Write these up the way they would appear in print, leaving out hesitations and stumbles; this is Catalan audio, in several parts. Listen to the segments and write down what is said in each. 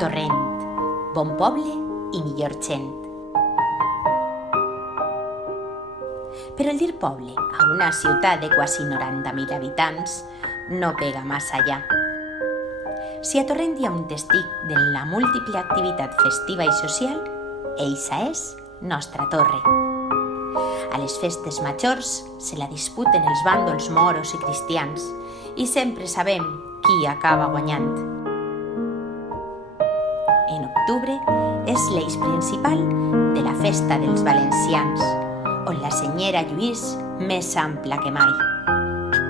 Torrent, bon poble i millor gent. Però el dir poble a una ciutat de quasi 90.000 habitants no pega massa allà. Si a Torrent hi ha un testic de la múltiple activitat festiva i social, eixa és Nostra Torre. A les festes majors se la disputen els bàndols moros i cristians i sempre sabem qui acaba guanyant. En octubre és l'eix principal de la festa dels valencians, on la senyera Lluís més ampla que mai.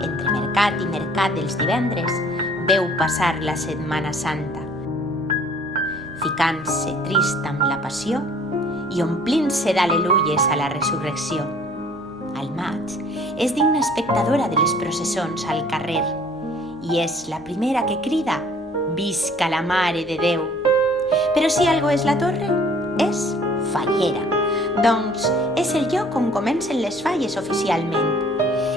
Entre mercat i mercat dels divendres veu passar la Setmana Santa, ficant-se trist amb la passió i omplint-se d'al·leluyes a la resurrecció. Al maig és digna espectadora de les processons al carrer i és la primera que crida «Visca la Mare de Déu!». Però si algo és la torre, és fallera. Doncs és el lloc on comencen les falles oficialment.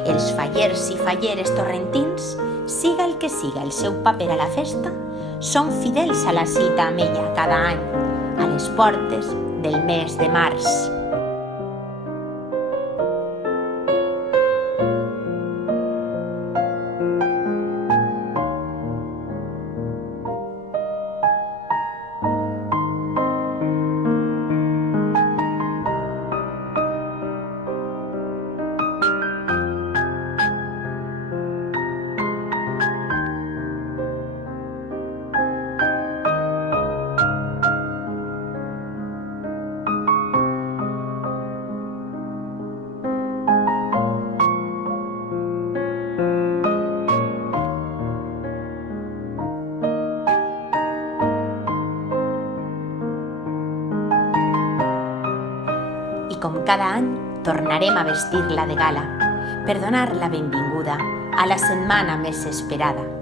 Els fallers i falleres torrentins, siga el que siga el seu paper a la festa, són fidels a la cita amb ella cada any, a les portes del mes de març. Com cada any, tornarem a vestir-la de gala per donar la benvinguda a la setmana més esperada.